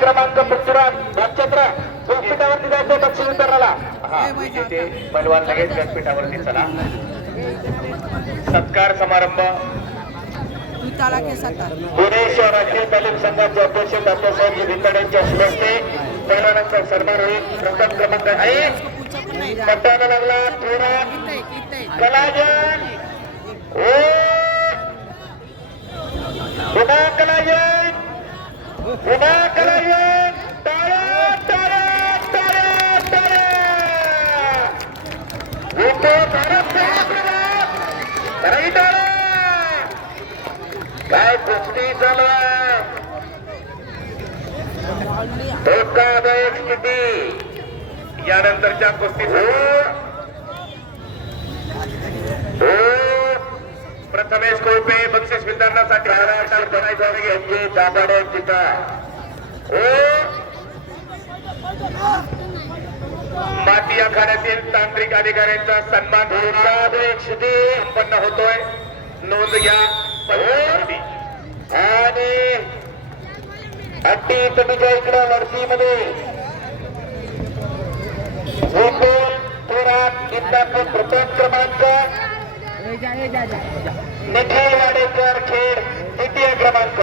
क्रमांक पृथ्वीराज नक्षत्र व्यासपीठावरती जायचं बक्षीस वितरणाला. ते पहलवान लगेच व्यासपीठावरती चला. सत्कार समारंभ पुणे शहरातील तालीम संघाचे अध्यक्ष तात्यासाहेब भिंताड्यांच्या हस्ते पहलवानांचा सन्मान होईल. प्रथम क्रमांक आहे पट्टाला लागला कलाजन पुन्हा कलाजन पुन्हा कलाजन टाळ्या टाळ्या टाळ्या टाळ्या विंडो भारत काय कुस्ती चालू आहे. धोकादायक स्थिती यानंतरच्या कुस्तीत प्रथमेश कोळपे बक्षीस वितरणासाठी दाभाडे चिता माती आखाड्यातील तांत्रिक अधिकाऱ्यांचा सन्मान धोकादायक स्थिती संपन्न होतोय. नोंद घ्या. आणि हट्टी तुम्हीच्या इकडं लढतीमध्ये इंदापूर प्रथम क्रमांक निखिल वाडेकर खेड द्वितीय क्रमांक.